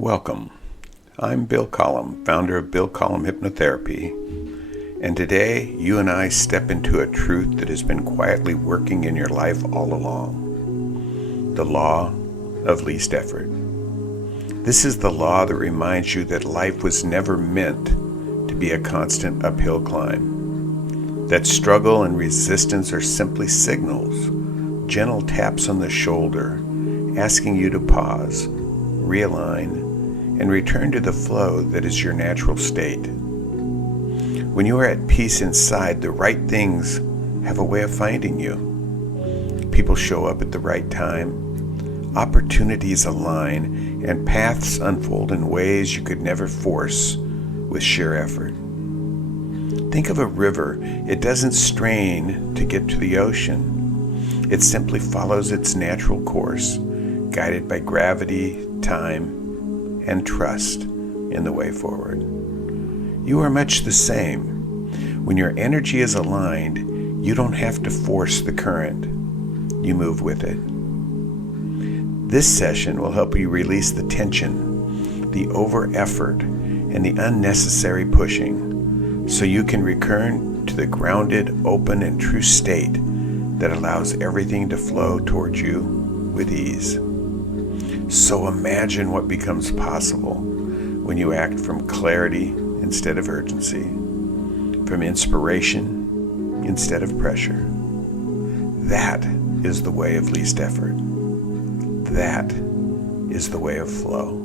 Welcome. I'm Bill Collum, founder of Bill Collum Hypnotherapy, and today you and I step into a truth that has been quietly working in your life all along. The law of least effort. This is the law that reminds you that life was never meant to be a constant uphill climb. That struggle and resistance are simply signals, gentle taps on the shoulder, asking you to pause, realign, and return to the flow that is your natural state. When you are at peace inside, the right things have a way of finding you. People show up at the right time, opportunities align, and paths unfold in ways you could never force with sheer effort. Think of a river. It doesn't strain to get to the ocean. It simply follows its natural course, guided by gravity, time, and trust in the way forward. You are much the same. When your energy is aligned, you don't have to force the current. You move with it. This session will help you release the tension, the over-effort, and the unnecessary pushing, so you can return to the grounded, open, and true state that allows everything to flow towards you with ease. So imagine what becomes possible when you act from clarity instead of urgency, from inspiration instead of pressure. That is the way of least effort. That is the way of flow.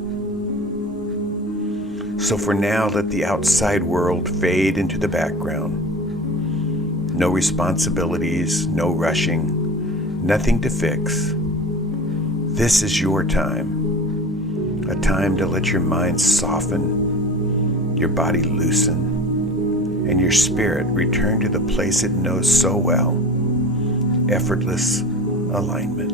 So for now, let the outside world fade into the background. No responsibilities, no rushing, nothing to fix. This is your time, a time to let your mind soften, your body loosen, and your spirit return to the place it knows so well, effortless alignment.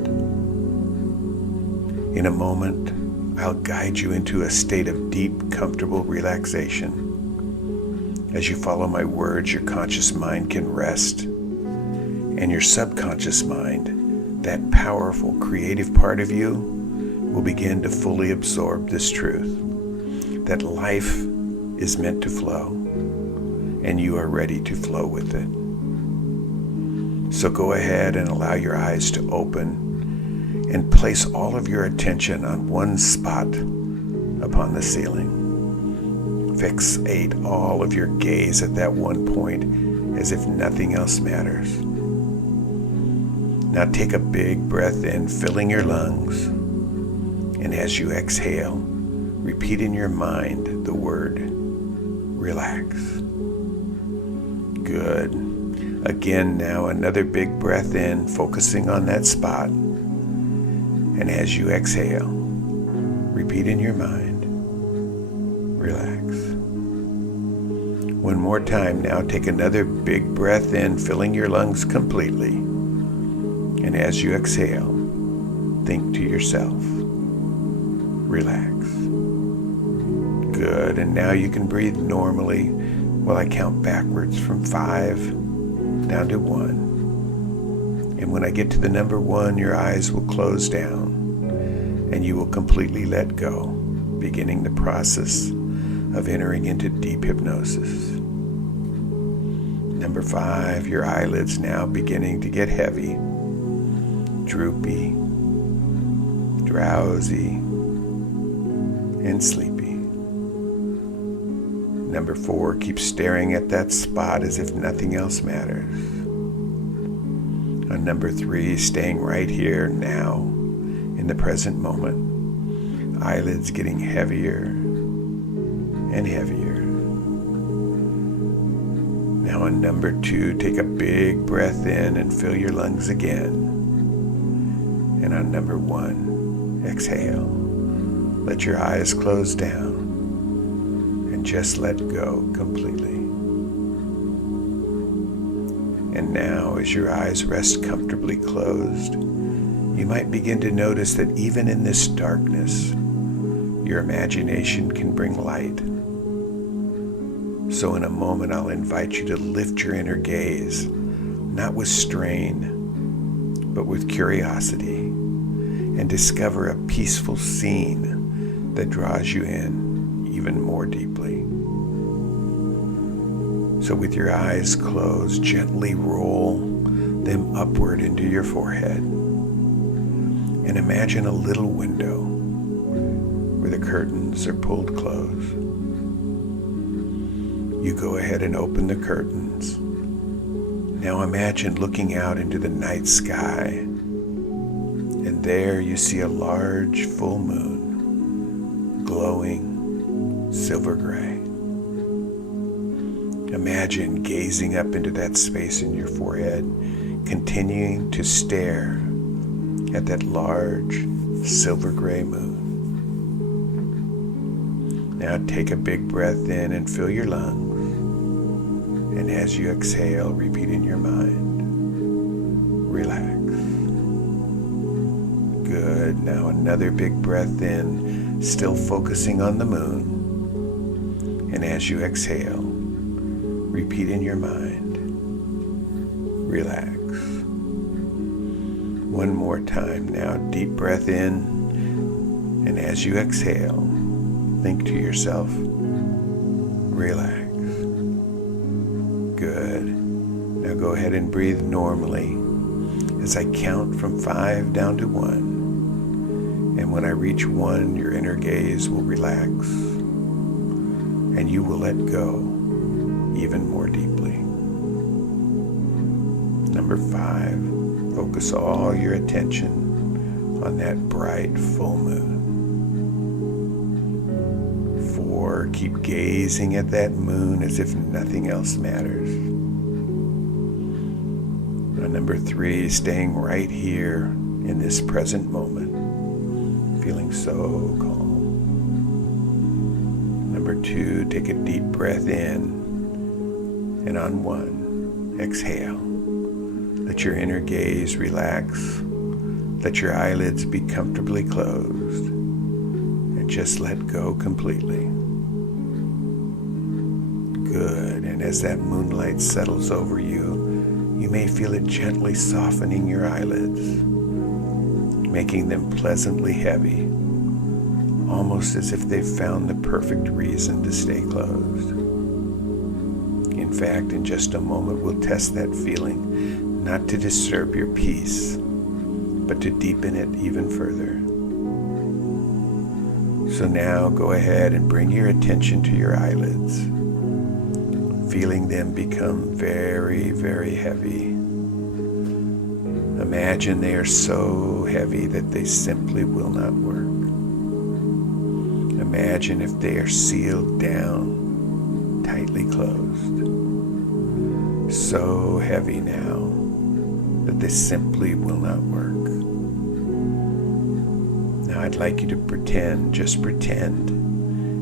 In a moment, I'll guide you into a state of deep, comfortable relaxation. As you follow my words, your conscious mind can rest, and your subconscious mind, that powerful, creative part of you, will begin to fully absorb this truth, that life is meant to flow, and you are ready to flow with it. So go ahead and allow your eyes to open and place all of your attention on one spot upon the ceiling. Fixate all of your gaze at that one point as if nothing else matters. Now take a big breath in, filling your lungs. And as you exhale, repeat in your mind the word, relax. Good. Again now, another big breath in, focusing on that spot. And as you exhale, repeat in your mind, relax. One more time now, take another big breath in, filling your lungs completely. And as you exhale, think to yourself, relax. Good, and now you can breathe normally while I count backwards from 5 down to 1. And when I get to the number 1, your eyes will close down and you will completely let go, beginning the process of entering into deep hypnosis. Number 5, your eyelids now beginning to get heavy, droopy, drowsy, and sleepy. Number 4, keep staring at that spot as if nothing else matters. On number 3, staying right here now in the present moment, eyelids getting heavier and heavier. Now on number 2, take a big breath in and fill your lungs again. And on number 1, exhale. Let your eyes close down and just let go completely. And now, as your eyes rest comfortably closed, you might begin to notice that even in this darkness, your imagination can bring light. So in a moment, I'll invite you to lift your inner gaze, not with strain, but with curiosity, and discover a peaceful scene that draws you in even more deeply. So with your eyes closed, gently roll them upward into your forehead and imagine a little window where the curtains are pulled close. You go ahead and open the curtains. Now imagine looking out into the night sky, and there you see a large full moon, glowing silver gray. Imagine gazing up into that space in your forehead, continuing to stare at that large silver gray moon. Now take a big breath in and fill your lungs. And as you exhale, repeat in your mind, relax. Good. Now another big breath in, still focusing on the moon. And as you exhale, repeat in your mind, relax. One more time now, deep breath in, and as you exhale, think to yourself, relax. Good. Now go ahead and breathe normally as I count from 5 down to 1. And when I reach 1, your inner gaze will relax, and you will let go even more deeply. Number 5, focus all your attention on that bright full moon. 4, keep gazing at that moon as if nothing else matters. And number 3, staying right here in this present moment, feeling so calm. Number 2, take a deep breath in. And on 1, exhale. Let your inner gaze relax. Let your eyelids be comfortably closed. And just let go completely. Good. And as that moonlight settles over you, you may feel it gently softening your eyelids, making them pleasantly heavy, almost as if they've found the perfect reason to stay closed. In fact, in just a moment, we'll test that feeling, not to disturb your peace, but to deepen it even further. So now go ahead and bring your attention to your eyelids, feeling them become very, very heavy. Imagine they are so heavy that they simply will not work. Imagine if they are sealed down, tightly closed. So heavy now that they simply will not work. Now I'd like you to just pretend,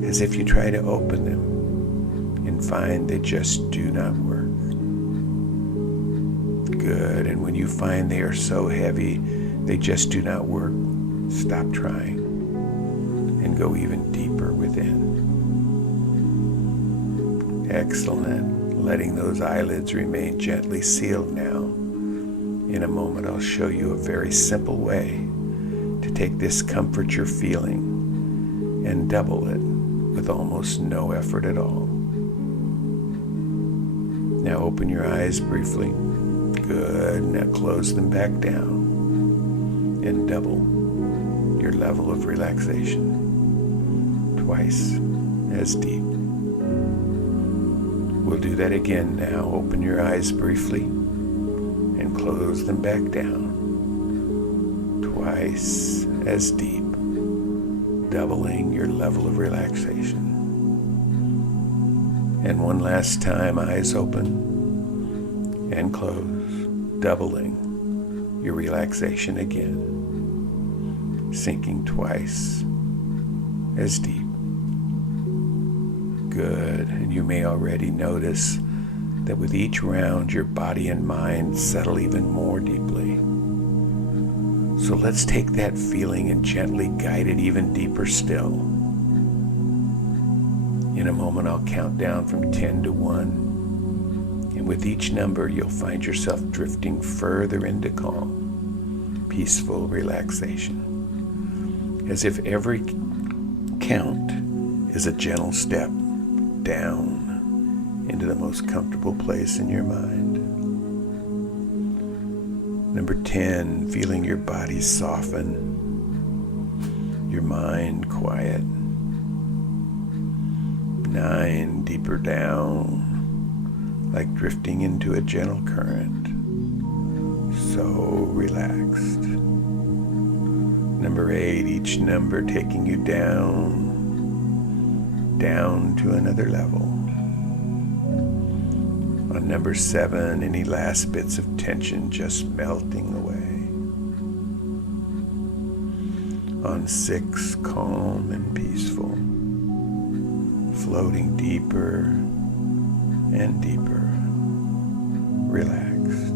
as if you try to open them and find they just do not work. Good. And when you find they are so heavy they just do not work, stop trying and go even deeper within. Excellent. Letting those eyelids remain gently sealed now. In a moment, I'll show you a very simple way to take this comfort you're feeling and double it with almost no effort at all. Now open your eyes briefly. Good. Now close them back down and double your level of relaxation. Twice as deep. We'll do that again now. Open your eyes briefly and close them back down. Twice as deep, doubling your level of relaxation. And one last time, eyes open and close, doubling your relaxation again, sinking twice as deep. Good. And you may already notice that with each round, your body and mind settle even more deeply. So let's take that feeling and gently guide it even deeper still. In a moment, I'll count down from 10 to 1. And with each number, you'll find yourself drifting further into calm, peaceful relaxation. As if every count is a gentle step down into the most comfortable place in your mind. Number 10, feeling your body soften, your mind quiet. 9, deeper down, like drifting into a gentle current, so relaxed. Number 8, each number taking you down to another level. On number 7, any last bits of tension just melting away. On 6, calm and peaceful, floating deeper and deeper, relaxed.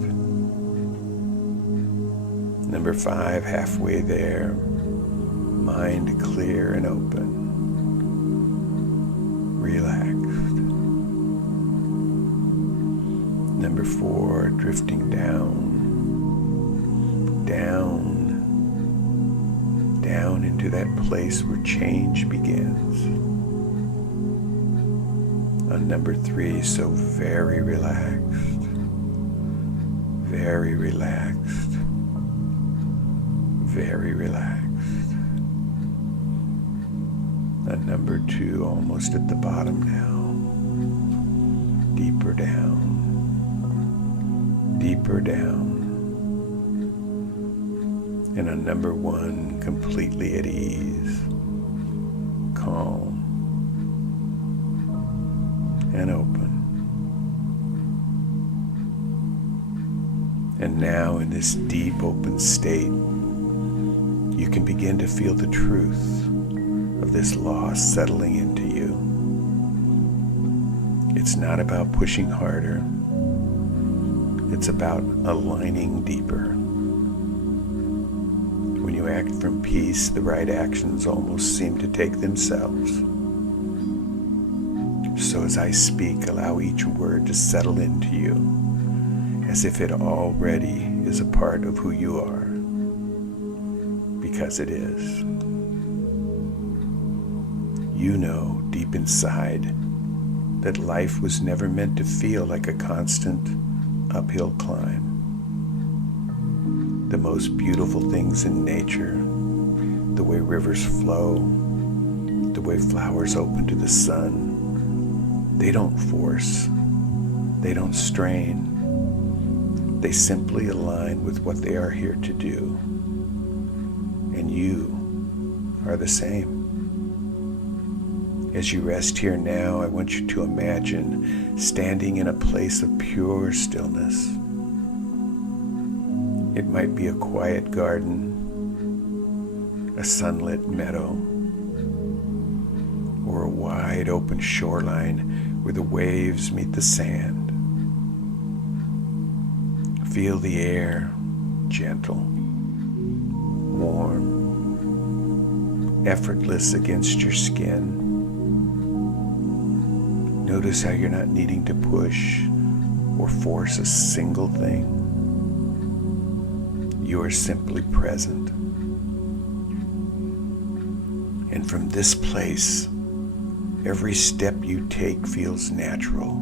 Number 5, halfway there, mind clear and open, relaxed. Number 4, drifting down into that place where change begins. On number 3, so very relaxed, very relaxed, very relaxed. On number 2, almost at the bottom now, deeper down, deeper down. And on number 1, completely at ease, calm, and open. And now in this deep open state, you can begin to feel the truth of this loss settling into you. It's not about pushing harder. It's about aligning deeper. When you act from peace, the right actions almost seem to take themselves. So as I speak, allow each word to settle into you as if it already is a part of who you are, because it is. You know deep inside that life was never meant to feel like a constant uphill climb. The most beautiful things in nature, the way rivers flow, the way flowers open to the sun, they don't force, they don't strain. They simply align with what they are here to do. And you are the same. As you rest here now, I want you to imagine standing in a place of pure stillness. It might be a quiet garden, a sunlit meadow, or a wide open shoreline where the waves meet the sand. Feel the air, gentle, warm, effortless against your skin. Notice how you're not needing to push or force a single thing. You are simply present. And from this place, every step you take feels natural,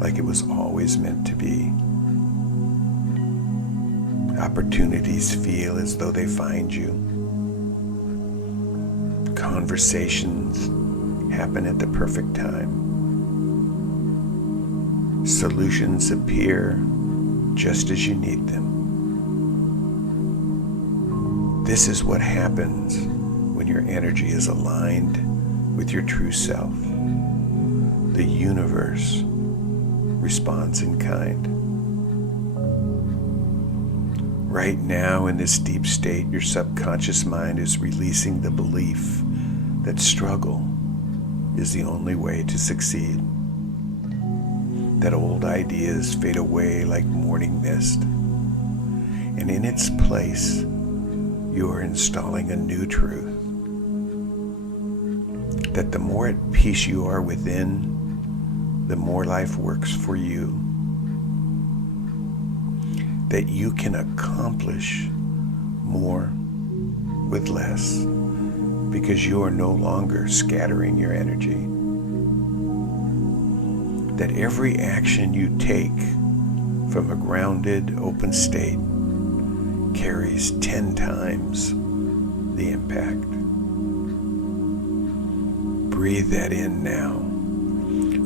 like it was always meant to be. Opportunities feel as though they find you. Conversations happen at the perfect time. Solutions appear just as you need them. This is what happens when your energy is aligned with your true self. The universe responds in kind. Right now, in this deep state, your subconscious mind is releasing the belief that struggle is the only way to succeed. That old ideas fade away like morning mist. And in its place, you are installing a new truth. That the more at peace you are within, the more life works for you. That you can accomplish more with less because you are no longer scattering your energy. That every action you take from a grounded, open state carries 10 times the impact. Breathe that in now.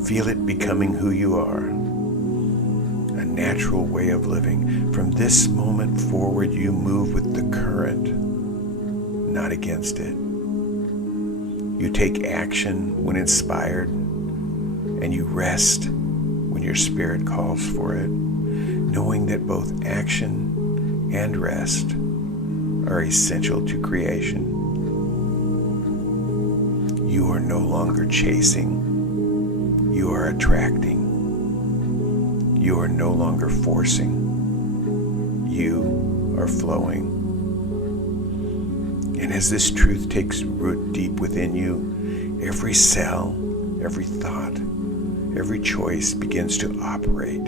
Feel it becoming who you are, a natural way of living. From this moment forward, you move with the current, not against it. You take action when inspired, and you rest when your spirit calls for it, knowing that both action and rest are essential to creation. You are no longer chasing. You are attracting. You are no longer forcing. You are flowing. And as this truth takes root deep within you, every cell, every thought, every choice begins to operate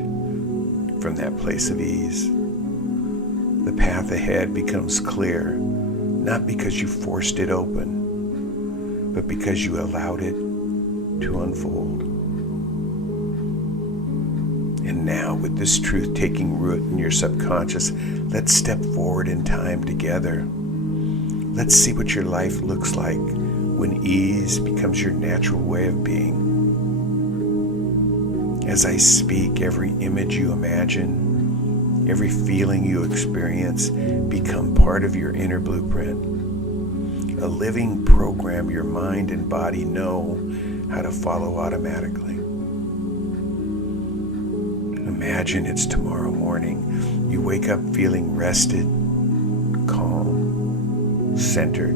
from that place of ease. The path ahead becomes clear, not because you forced it open, but because you allowed it to unfold. And now, with this truth taking root in your subconscious, let's step forward in time together. Let's see what your life looks like when ease becomes your natural way of being. As I speak, every image you imagine, every feeling you experience become part of your inner blueprint. A living program your mind and body know how to follow automatically. Imagine it's tomorrow morning. You wake up feeling rested, calm, centered.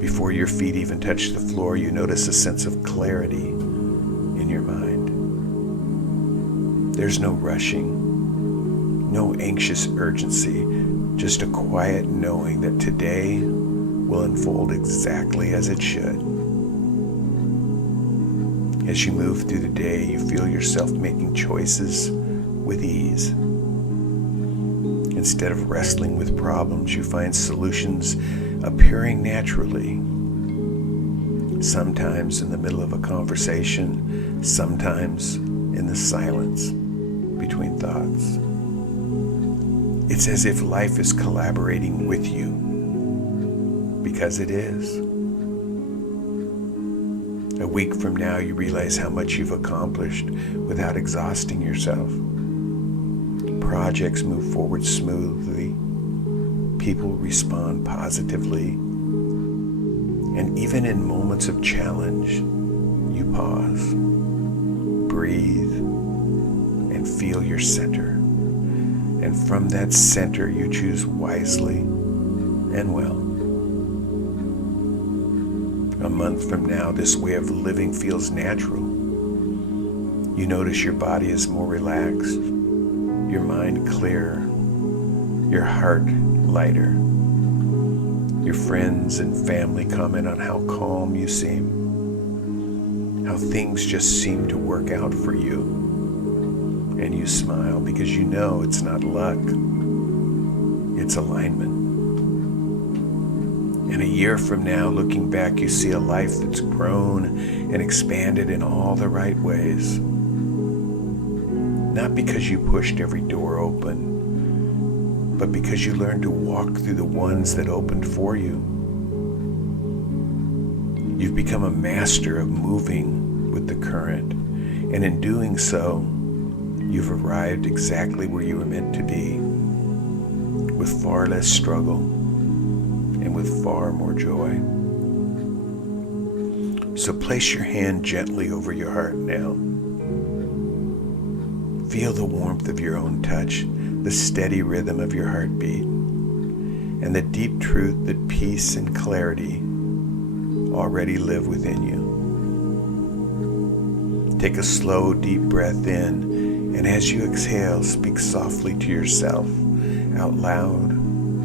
Before your feet even touch the floor, you notice a sense of clarity in your mind. There's no rushing, no anxious urgency, just a quiet knowing that today will unfold exactly as it should. As you move through the day, you feel yourself making choices with ease. Instead of wrestling with problems, you find solutions appearing naturally. Sometimes in the middle of a conversation, sometimes in the silence between thoughts. It's as if life is collaborating with you, because it is. A week from now, you realize how much you've accomplished without exhausting yourself. Projects move forward smoothly. People respond positively. And even in moments of challenge, you pause, breathe, and feel your center. And from that center, you choose wisely and well. A month from now, this way of living feels natural. You notice your body is more relaxed, your mind clearer, your heart lighter. Your friends and family comment on how calm you seem, how things just seem to work out for you. And you smile because you know it's not luck, it's alignment. And a year from now, looking back, you see a life that's grown and expanded in all the right ways. Not because you pushed every door open, but because you learned to walk through the ones that opened for you. You've become a master of moving with the current, and in doing so, you've arrived exactly where you were meant to be, with far less struggle and with far more joy. So place your hand gently over your heart now. Feel the warmth of your own touch, the steady rhythm of your heartbeat, and the deep truth that peace and clarity already live within you. Take a slow, deep breath in, and as you exhale, speak softly to yourself, out loud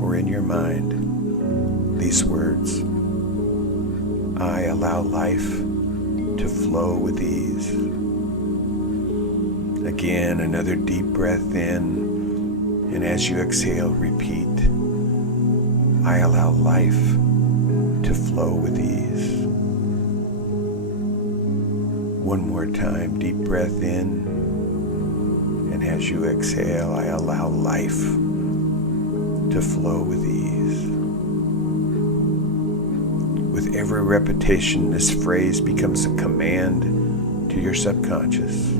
or in your mind, these words: I allow life to flow with ease. Again, another deep breath in, and as you exhale, repeat: I allow life to flow with ease. One more time, deep breath in, and as you exhale, I allow life to flow with ease. With every repetition, this phrase becomes a command to your subconscious,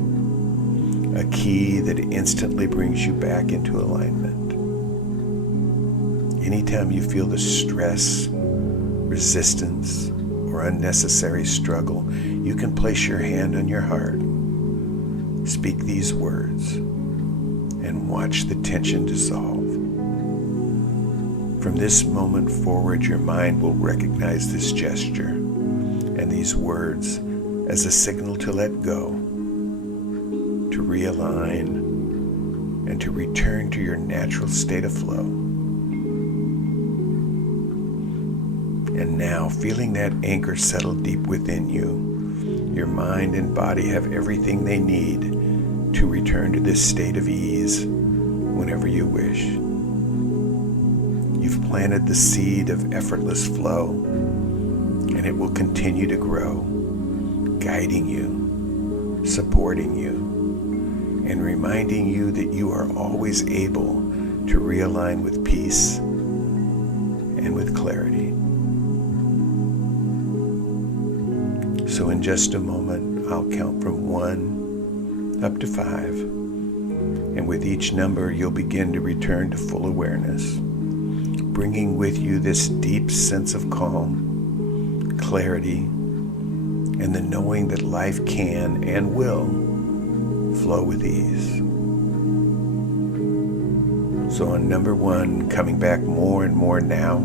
a key that instantly brings you back into alignment. Anytime you feel the stress, resistance, or unnecessary struggle, you can place your hand on your heart, speak these words, and watch the tension dissolve. From this moment forward, your mind will recognize this gesture and these words as a signal to let go, to realign, and to return to your natural state of flow. And now, feeling that anchor settle deep within you, your mind and body have everything they need to return to this state of ease whenever you wish. You've planted the seed of effortless flow, and it will continue to grow, guiding you, supporting you, and reminding you that you are always able to realign with peace and with clarity. So in just a moment, I'll count from 1 up to 5, and with each number, you'll begin to return to full awareness, bringing with you this deep sense of calm, clarity, and the knowing that life can and will flow with ease. So on number 1, coming back more and more now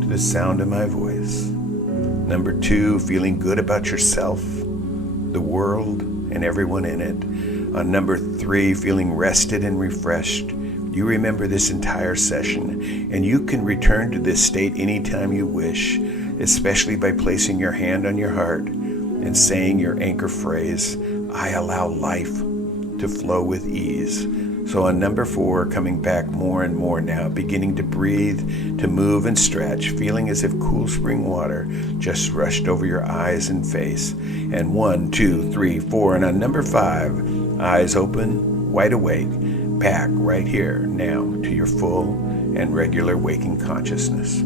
to the sound of my voice. Number 2, feeling good about yourself, the world, and everyone in it. On number 3, feeling rested and refreshed. You remember this entire session, and you can return to this state anytime you wish, especially by placing your hand on your heart and saying your anchor phrase, I allow life to flow with ease. So on number 4, coming back more and more now, beginning to breathe, to move and stretch, feeling as if cool spring water just rushed over your eyes and face. And 1, 2, 3, 4, and on number 5, eyes open, wide awake, back right here now to your full and regular waking consciousness.